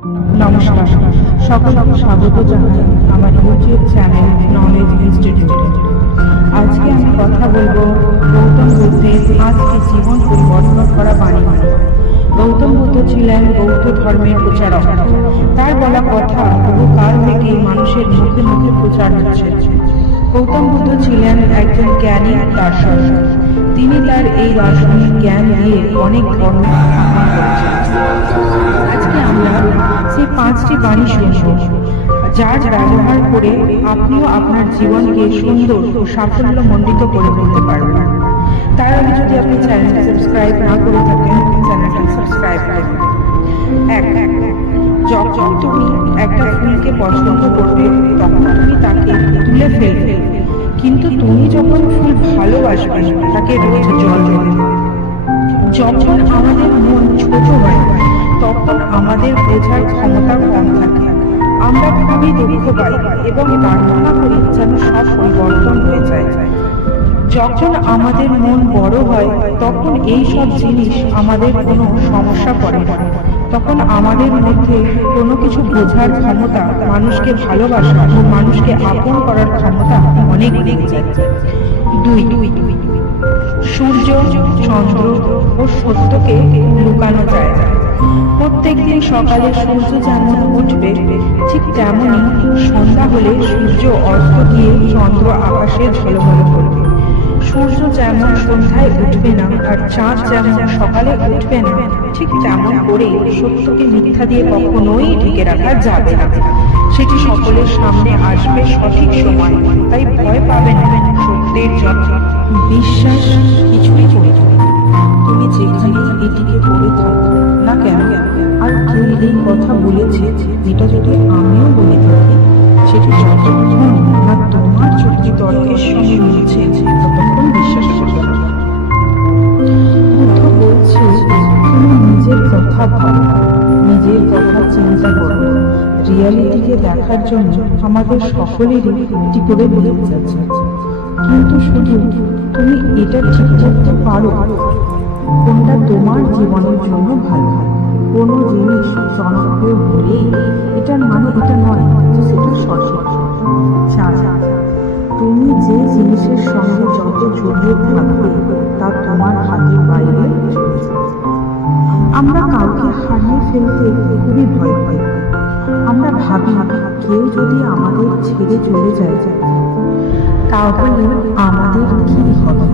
নমস্কার, সকলকে স্বাগত জানাই আমার ইউটিউব চ্যানেল নলেজ ইনস্টিটিউট। আজকে আমি কথা বলবো গৌতম বুদ্ধের 5টি জীবন পরিবর্তন করা বাণী নিয়ে। গৌতম বুদ্ধ ছিলেন বৌদ্ধ ধর্মের প্রচারক। তার বলা কথা বহু কাল থেকেই মানুষের মুখে মুখে প্রচার হচ্ছে। গৌতম বুদ্ধ ছিলেন একজন জ্ঞানী দার্শনিক। তিনি তার এই দার্শনিক জ্ঞান দিয়ে অনেক ধর্ম স্থাপন করেছেন। আজকে আমরা সেই 5টি বাণী শুনব, যার ব্যবহার করে আপনিও আপনার জীবনকে সুন্দর ও সাফল্যমণ্ডিত করে তুলতে পারবেন। তার আগে যদি আপনি চ্যানেলটা সাবস্ক্রাইব না করে থাকেন, চ্যানেলটা সাবস্ক্রাইব করুন। 1. যখন তুমি একটা ফুলকে পছন্দ করবে তখন তুমি তাকে তুলে ফেলবে, কিন্তু তুমি যখন ফুল ভালোবাসবে তাকে রোজ জল দেবে। যখন আমাদের মন ছোট হয় তখন আমাদের বোঝার ক্ষমতা কম থাকে। আমরা খুবই দুঃখ পাই এবং প্রার্থনা করি যেন সব পরিবর্তন হয়ে যায়। যখন আমাদের মন বড় হয় তখন এই সব জিনিস আমাদের কোনো সমস্যা করে না। তখন আমাদের মধ্যে কোনো কিছু বোঝার ক্ষমতা, মানুষকে ভালোবাসা ও মানুষকে আপন করার ক্ষমতা অনেক বেড়ে যায়। 2. সূর্য, চন্দ্র ও সত্যকে লুকানো যায়। প্রত্যেকদিন সকালে সূর্য যেমন উঠবে, ঠিক তেমনই সন্ধ্যা হলে সূর্য অস্ত গিয়ে চন্দ্র আকাশে ঝলমল করবে। সূর্য যেমন সন্ধ্যায় উঠবে না আর চাঁদ যেমন সকালে উঠবে না, ঠিক তেমন করে সত্যকে মিথ্যা দিয়ে কখনোই ঢেকে রাখা যাবে না। সেটি সকলের সামনে আসবে সঠিক সময়। তাই ভয় পাবে না, সত্যের জন্য বিশ্বাস কিছুই করি না। তুমি যেখানে এটিকে পড়ে থাকো না কেন, আর কেউ এই কথা বলেছে যেটা যদি আমিও বলে থাকি, সেটি যতক্ষণ না তোমার যুক্তি তর্কের সঙ্গে মিলছে ততক্ষণ বিশ্বাস করবে না। বুদ্ধ বলছে, তুমি নিজের কথা ভাবো, নিজের কথা চিন্তা করো। রিয়ালিটিকে দেখার জন্য আমাদের সকলেরই একটি করে বেড়ে যাচ্ছে, কিন্তু শুধু তুমি এটা ঠিক করতে পারো কোনটা তোমার জীবনের জন্য ভালো। কোনো জিনিস জনপ্রিয় হলেই এটার মানে এটা নয় যে সেটা সঠিক। তুমি যে জিনিসের সঙ্গে যত জড়িয়ে থাকবে তা তোমার হাতের বাইরে চলে যাবে। আমরা কাউকে হারিয়ে ফেলতে খুবই ভয় পাই। আমরা ভাবি কেউ যদি আমাদের ছেড়ে চলে যায় তাহলে আমাদের কি হবে,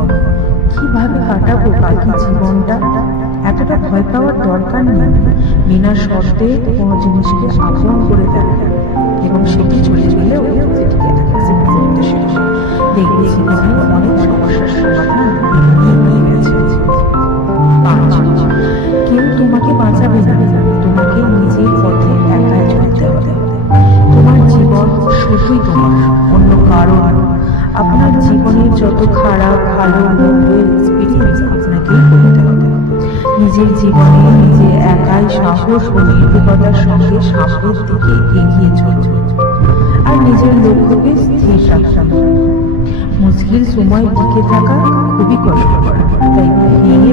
কিভাবে কাটাবো বাকি জীবনটা। এতটা ভয় পাওয়ার দরকার নেই। বিনা শর্তে কোনো জিনিসকে আপন করে দেয় এবং সেটি চলে গেলেও সেটিকে অ্যাকসেপ্ট করতে শেখে। দেখবে জীবনে অনেক সমস্যার সমাধান নিয়ে গেছে। 5. কেউ তোমাকে বাঁচাবে না, তোমাকে নিজের পথে একাই চলতে হবে। তোমার জীবন শুধুই তোমার, অন্য কারো না। আপনার জীবনের যত খারাপ ভালো মন্দ এক্সপিরিয়েন্স আপনাকেই করতে হবে। নিজের জীবনে নিজে একাই সাহস ও নির্ভীকতার সঙ্গে সামনের দিকে এগিয়ে চলুন আর নিজের লক্ষ্যকে স্থির রাখুন। মুশকিল সময় টিকে থাকা খুবই কষ্টকর, তাই ভেঙে